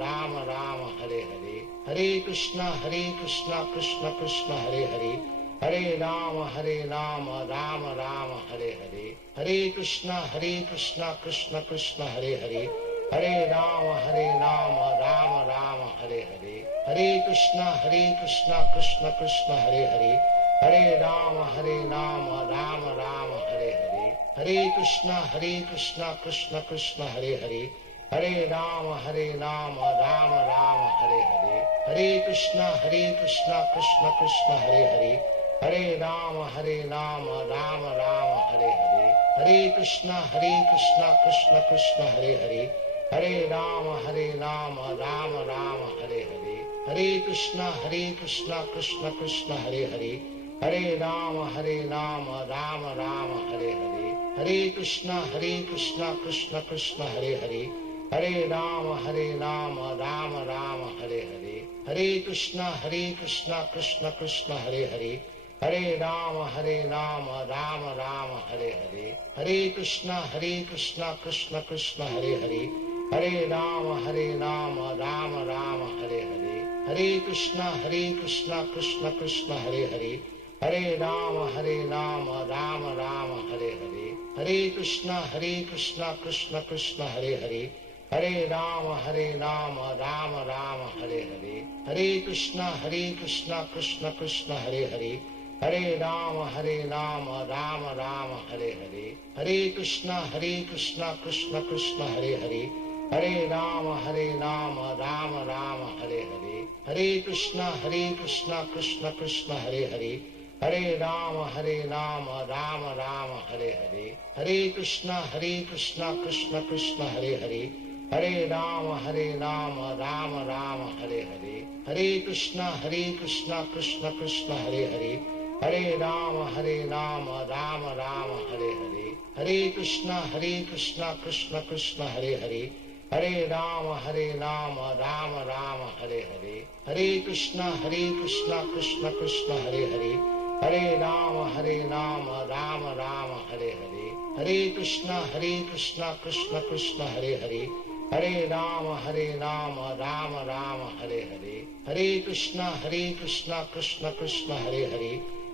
Ram Ram Hare Hare, Hare Krishna Krishna Krishna Hare Hare, Hare Ram Ram Ram Hare Hare, Hare Krishna Krishna Krishna Hare Hare, Hare Ram Ram Ram Hare Hare, Hare Krishna Krishna Krishna Hare Hare, Hare Ram Ram Ram Hare Hare, Hare Krishna Krishna Krishna Hare Hare, Hare Ram Ram Ram Hare Hare, Hare Krishna Krishna Krishna Hare Hare, Hare Ram Ram Ram Hare Hare, Hare Krishna Krishna Krishna Hare Hare, Hare Ram Ram Ram Hare Hare, Hare Krishna Krishna Krishna Hare Hare, Hare Ram Ram Ram Hare Hare, Hare Krishna Krishna Krishna Hare Hare, Hare Ram Ram Ram Hare Hare, Hare Krishna Krishna Krishna Hare Hare, Hare Ram Ram Ram Hare Hare, Hare Krishna Krishna Krishna Hare Hare, Hare Ram Ram Ram Hare Hare, Hare Krishna Krishna Krishna Hare Hare, Hare Ram Ram Ram Hare Hare, Hare Krishna Krishna Krishna Hare Hare, Hare Ram Ram Ram Hare Hare, Hare Krishna Krishna Krishna Hare Hare, Hare Ram Ram Ram Hare Hare, Hare Krishna Krishna Krishna Hare Hare, Hare Ram Ram Ram Hare Hare, Hare Krishna Krishna Krishna Hare Hare, Hare Ram Ram Ram Hare Hare, Hare Krishna Krishna Krishna Hare Hare, Hare Ram Ram Ram Hare Hare, Hare Krishna Krishna Krishna Hare Hare, Hare Ram Ram Ram Hare Hare, Hare Krishna Krishna Krishna Hare Hare, Hare Ram Ram Ram Hare Hare, Hare Krishna Krishna Krishna Hare Hare, Hare Ram Ram Ram Hare Hare, Hare Krishna Krishna Krishna Hare Hare, Hare Ram Ram Ram Hare Hare, Hare Krishna Krishna Krishna Hare Hare, Hare Ram Ram Ram Hare Hare, Hare Krishna Krishna Krishna Hare Hare,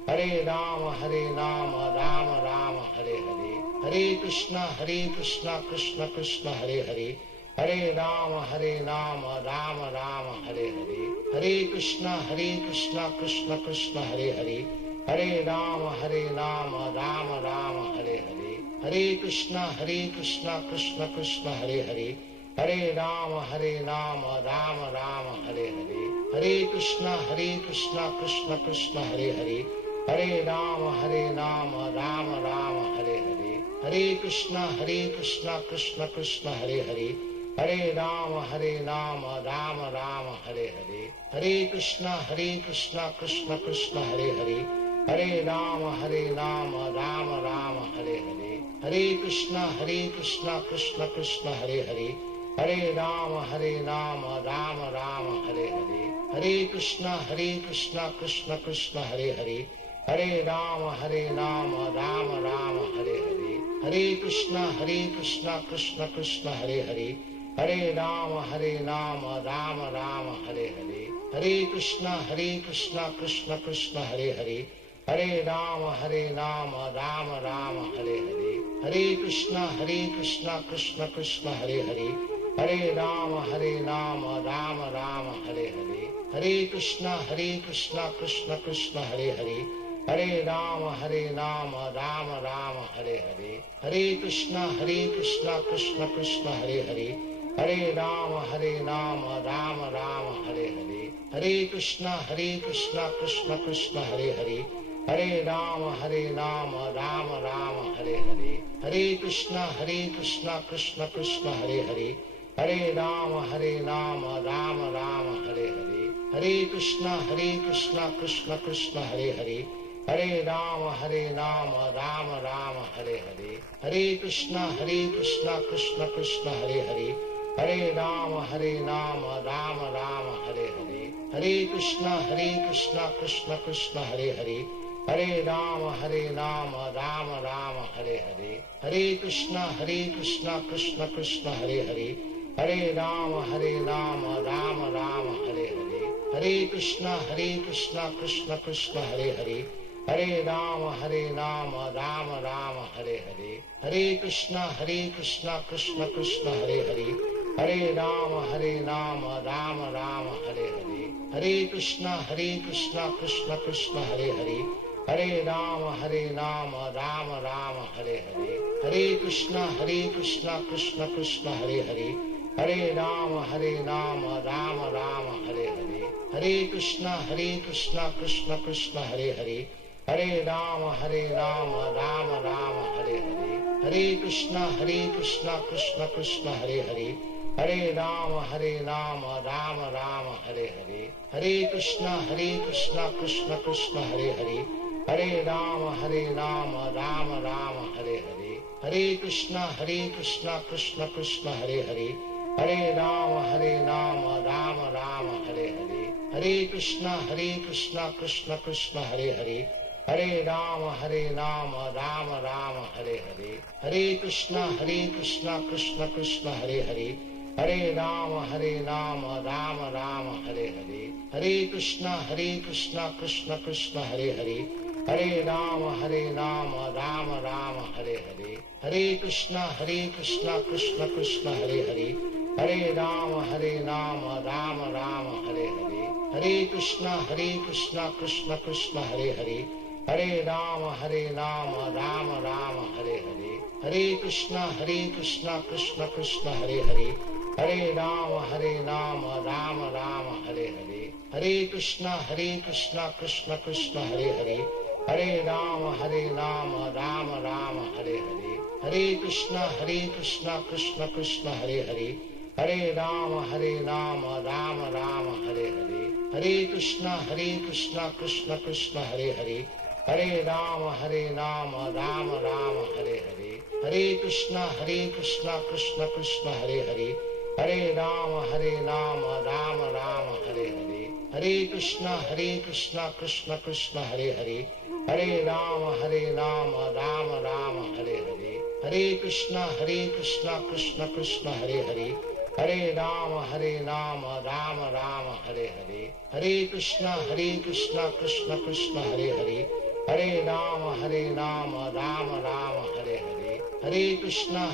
Hare Ram Ram Ram Hare Hare, Hare Krishna Krishna Krishna Hare Hare, Hare Ram Ram Ram Hare Hare, Hare Krishna Krishna Krishna Hare Hare, Hare Ram Ram Ram Hare Hare, Hare Krishna Krishna Krishna Hare Hare, Hare Ram Ram Ram Hare Hare, Hare Krishna Krishna Krishna Hare Hare, Hare Ram Ram Ram Hare Hare, Hare Krishna Krishna Krishna Hare Hare, Hare Ram Ram Ram Hare Hare, Hare Krishna Krishna Krishna Hare Hare, Hare Ram Ram Ram Hare Hare, Hare Krishna Krishna Krishna Hare Hare, Hare Ram Ram Ram Hare Hare, Hare Krishna Krishna Krishna Hare Hare, Hare Ram Ram Ram Hare Hare, Hare Krishna Krishna Krishna Hare Hare, Hare Ram Ram Ram Hare Hare, Hare Krishna Krishna Krishna Hare Hare, Hare Ram Ram Ram Hare Hare, Hare Krishna Krishna Krishna Hare Hare, Hare Ram Ram Ram Hare Hare, Hare Krishna Krishna Krishna Hare Hare, Hare Ram Ram Ram Hare Hare, Hare Krishna Krishna Krishna Hare Hare, Hare Ram Ram Ram Hare Hare, Hare Krishna Krishna Krishna Hare Hare, Hare Ram Ram Ram Hare Hare, Hare Krishna Krishna Krishna Hare Hare, Hare Ram Ram Ram Hare Hare, Hare Krishna Krishna Krishna Hare Hare, Hare Ram Ram Ram Hare Hare, Hare Krishna Krishna Krishna Hare Hare, Hare Ram Ram Ram Hare Hare, Hare Krishna Krishna Krishna Hare Hare, Hare Ram Ram Ram Hare Hare, Hare Krishna Krishna Krishna Hare Hare, Hare Ram Ram Ram Hare Hare, Hare Krishna Krishna Krishna Hare Hare, Hare Ram Ram Ram Hare Hare, Hare Krishna Krishna Krishna Hare Hare, Hare Ram Ram Ram Hare Hare, Hare Krishna Krishna Krishna Hare Hare, Hare Ram Ram Ram Hare Hare, Hare Krishna Krishna Krishna Hare Hare, Hare Ram Ram Ram Hare Hare, Hare Krishna Krishna Krishna Hare Hare, Hare Ram Ram Ram Hare Hare, Hare Krishna Krishna Krishna Hare Hare, Hare Ram Ram Ram Hare Hare, Hare Krishna Krishna Krishna Hare Hare, Hare Ram Ram Ram Hare Hare, Hare Krishna Krishna Krishna Hare Hare, Hare Ram Ram Ram Hare Hare, Hare Krishna Krishna Krishna Hare Hare, Hare Ram Ram Ram Hare Hare, Hare Krishna Krishna Krishna Hare Hare, Hare Ram Ram Ram Hare Hare, Hare Krishna Krishna Krishna Hare Hare, Hare Ram Ram Ram Hare Hare, Hare Krishna Krishna Krishna Hare Hare, Hare Ram Ram Ram Hare Hare, Hare Krishna Krishna Krishna Hare Hare, Hare Ram Ram Ram Hare Hare, Hare Krishna Krishna Krishna Hare Hare, Hare Ram Ram Ram Hare Hare, Hare Krishna Krishna Krishna Hare Hare, Hare Ram Ram Ram Hare Hare, Hare Krishna Krishna Krishna Hare Hare, Hare Ram Ram Ram Hare Hare, Hare Krishna Krishna Krishna Hare Hare, Hare Ram Ram Ram Hare Hare, Hare Krishna Krishna Krishna Hare Hare, Hare Ram Ram Ram Hare Hare, Hare Krishna Krishna Krishna Hare Hare, Hare Ram Ram Ram Hare Hare, Hare Krishna Krishna Krishna Hare Hare, Hare Ram Ram Ram Hare Hare, Hare Krishna Krishna Krishna Hare Hare, Hare Ram Ram Ram Hare Hare, Hare Krishna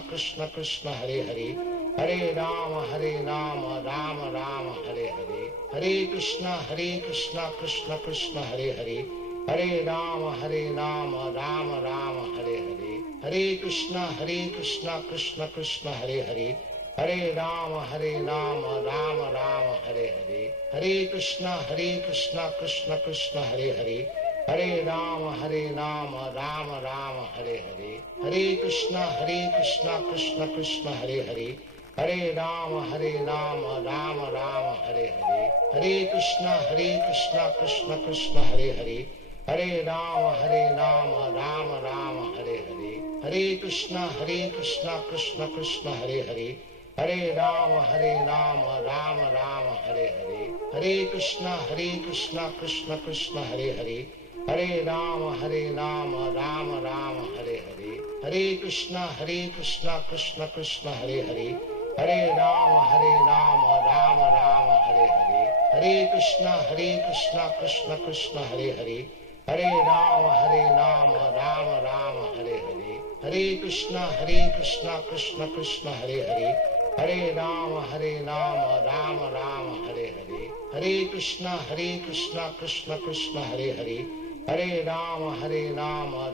Krishna Krishna Hare Hare, Hare Ram Ram Ram Hare Hare, Hare Krishna Krishna Krishna Hare Hare, Hare Ram Ram Ram Hare Hare, Hare Krishna Krishna Krishna Hare Hare, Hare Ram Ram Ram Hare Hare, Hare Krishna Krishna Krishna Hare Hare, Hare Ram Ram Ram Hare Hare, Hare Krishna Krishna Krishna Hare Hare, Hare Ram Ram Ram Hare Hare, Hare Krishna Krishna Krishna Hare Hare, Hare Ram Ram Ram Hare Hare, Hare Krishna Krishna Krishna Hare Hare, Hare Ram Ram Ram Hare Hare, Hare Krishna Krishna Krishna Hare Hare, Hare Ram Ram Ram Hare Hare, Hare Krishna Krishna Krishna Hare Hare, Hare Ram Ram Ram Hare Hare, Hare Krishna Krishna Krishna Hare Hare, Hare Ram Ram Ram Hare Hare, Hare Krishna Krishna Krishna Hare Hare, Hare Ram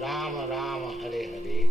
Ram Ram Hare Hare,